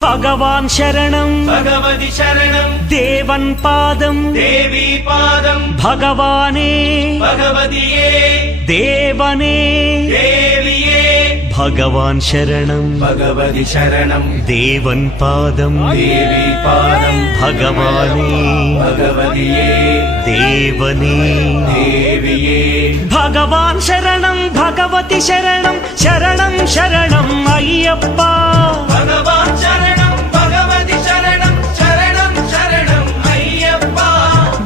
भगवान् शरणं भगवति शरणं देवन् पादं देवी पादं भगवाने भगवतिये देवने देविये भगवान् शरणं भगवति शरणं देवन् पादं देवी पादं भगवाने भगवतिये देवने देविये भगवान् शरणं भगवति शरणं शरणं शरणं अय्यप्पा भगवान् शरणं भगवति शरणं शरणं शरणं अय्यप्पा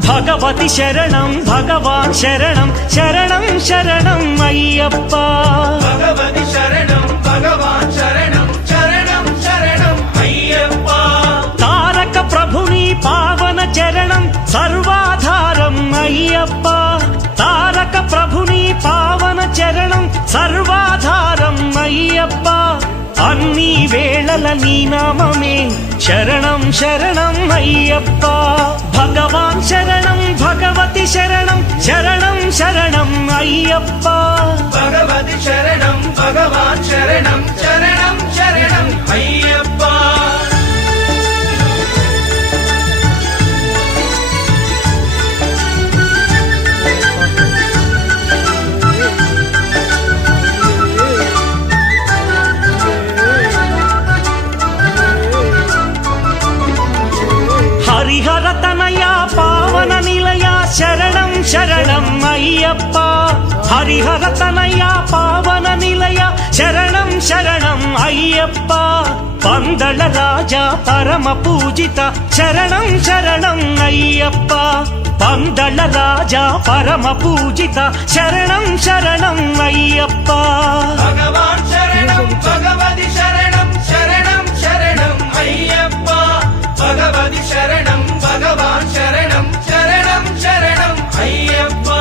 भगवति शरणं भगवान् शरणं शरणं शरणं अय्यप्पा भगवति शरणं भगवान् शरणं शरणं शरणं अय्यप्पा तारक प्रभुनि पावन चरणं सर्वाधारम् अय्यप्पा तारक प्रभुनि पावन चरणं सर्वाधारम् अय्यप्पा अन्नी वेळల నీ నామమే శరణం శరణం అయ్యప్పా భగవాన్ శరణం భగవతి శరణం శరణం శరణం అయ్యప్పా भगवति शरणं भगवान् शरणं शरणं शरणं अय्यप्पा హరిహర తనయ పావన నిలయ శరణం శరణం అయ్యప్పా హరిహర తనయ పావన నిలయ శరణం శరణం అయ్యప్పా పందళ రాజా పరమ పూజిత శరణం శరణం అయ్యప్పా పందళ రాజా పరమ పూజిత శరణం శరణం అయ్యప్పా भगवान् शरणं भगवति शरणं शरणं शरणं अय्यप्पा भगवति शरणं भगवान् शरणं शरणं शरणं अय्यप्पा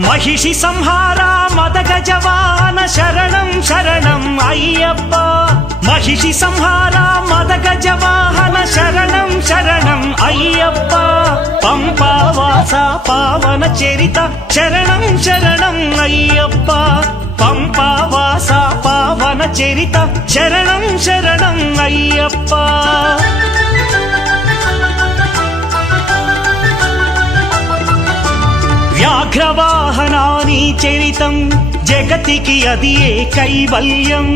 महिषि संहारा मदगजवाहन शरणं शरणं अय्यप्पा महिषि संहारा मदगजवाहन शरणं शरणं अय्यप्पा पंपावासा पावन चरित शरणं शरणं अय्यप्पा पंपावासा पावन चरित शरणं शरणं अय्यप्पा వ్యాఘ్రవాహనాని చరితం జగతికి అది ఏ కైవల్యం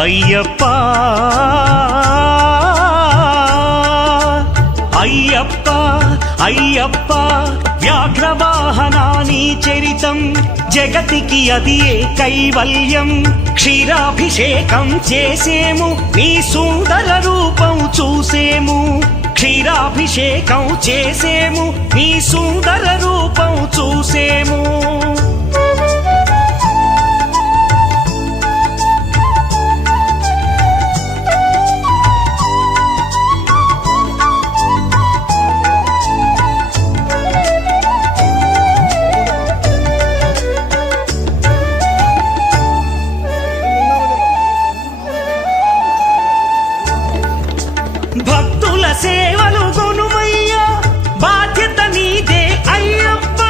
అయ్యప్పా అయ్యప్పా అయ్యప్పా వ్యాఘ్రవాహనాని చరితం జగతికి అది ఏ కైవల్యం క్షీరాభిషేకం చేసేము నీ సుందర రూపం చూసేము క్షీరాభిషేకం చేసేము నీ సుందర రూపం చూసేము భక్తుల సేవలు గొనుమయ్యా బాధ్యత నీదే అయ్యప్ప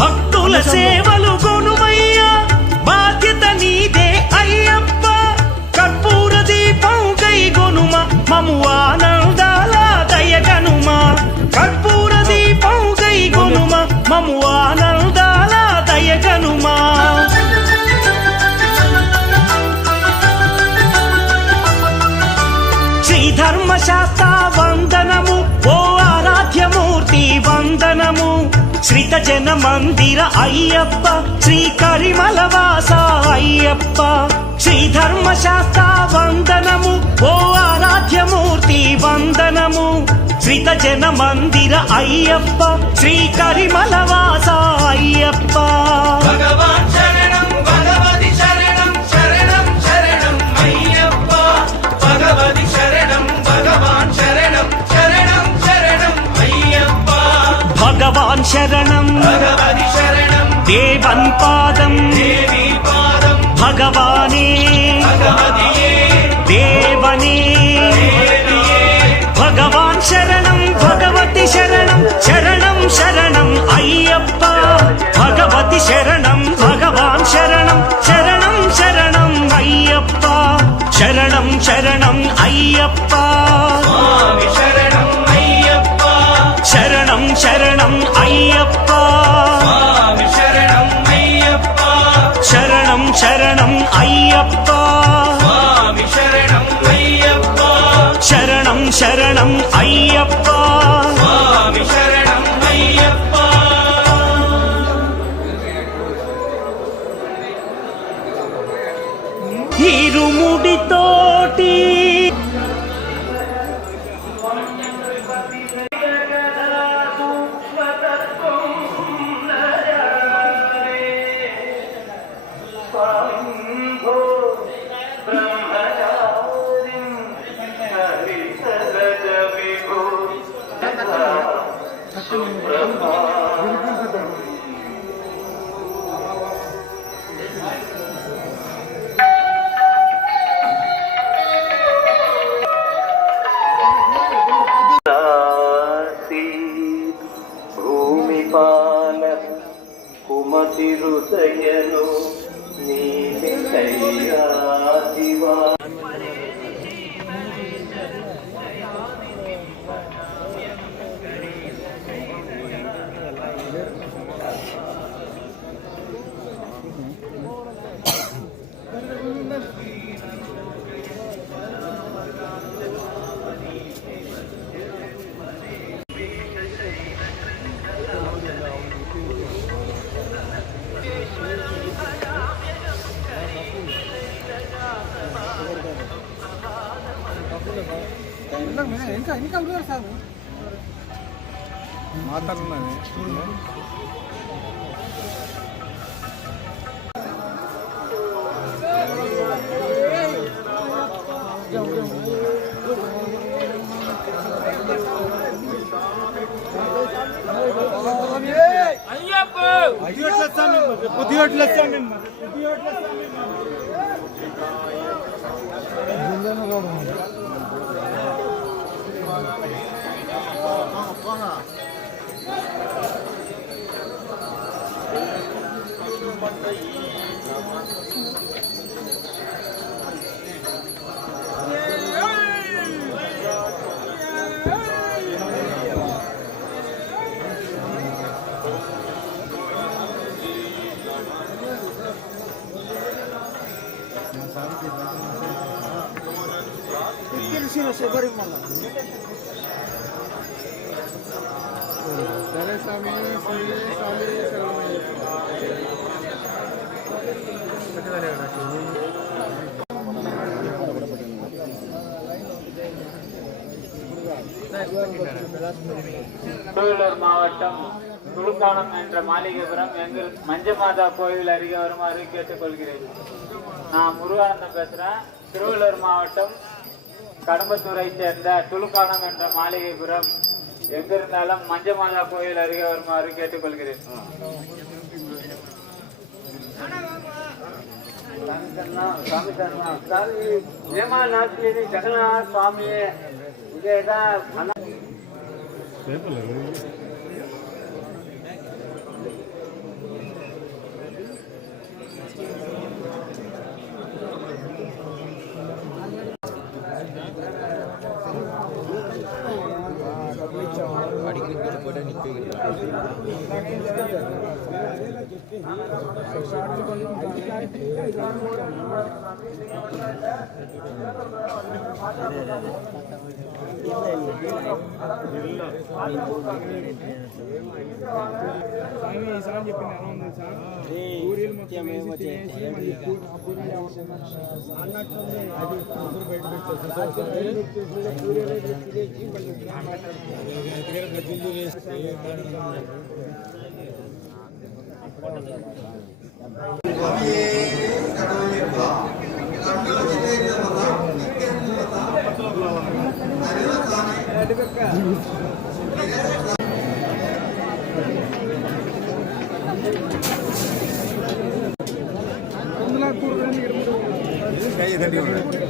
భక్తుల సేవలు గొనుమయ్యా బాధ్యత నీదే అయ్యప్ప కర్పూర దీపం కై గొనుమ మము ఆనందాల దయగనుమ కర్పూర దీపం కై గొనుమ మము ఆనందాల దయగనుమా ధర్మశాస్త్ర వందనము ఓ ఆరాధ్యమూర్తి వందనము శ్రీత జన మందిర అయ్యప్ప శ్రీ కరిమలవాస అయ్యప్ప శ్రీ ధర్మశాస్త్ర వందనము ఓ ఆరాధ్యమూర్తి వందనము శ్రీత జన మందిర అయ్యప్ప శ్రీ కరిమలవాస అయ్యప్ప भगवान् शरणं भगवति शरणं शरणं शरणं अय्यप्पा शरणं भगवति शरणं देवन् पादं देवी पादं भगवाने भगवतिये देवने देविये भगवान् शरणं भगवति शरणं शरणं शरणं अय्यप्पा भगवति शरणं भगवान् शरणं शरणं शरणं अय्यप्पा शरणं शरणं अय्यप्पा स्वामी शरणं अय्यप्पा शरणं शरणं अय्यप्पा स्वामी शरणं अय्यप्पा शरणं शरणं अय्यप्पा स्वामी शरणं अय्यप्पा शरणं शरणं अय्यप्पा स्वामी शरणं अय्यप्पा ఇరుముడితోటి భూమిపాల కుమతి హృదయను నీలి కయ్యాదివా திருவள்ளூர் மாவட்டம் துளுக்கானம் என்ற மாளிகைபுரம் எங்கள் மஞ்சமாதா கோயில் அருகே வருமாறு கேட்டுக்கொள்கிறேன். நான் முருகானந்தம் பேசுறேன். திருவள்ளூர் மாவட்டம் கடம்பத்தூரை சேர்ந்த துளுக்கானம் என்ற மாளிகைபுரம் எங்கிருந்தாலும் மஞ்சமாதா கோயில் அருகே வருமாறு கேட்டுக்கொள்கிறேன். ஜெகநாத் சுவாமியே இங்கேதான் கை தட்டி விடுறேன்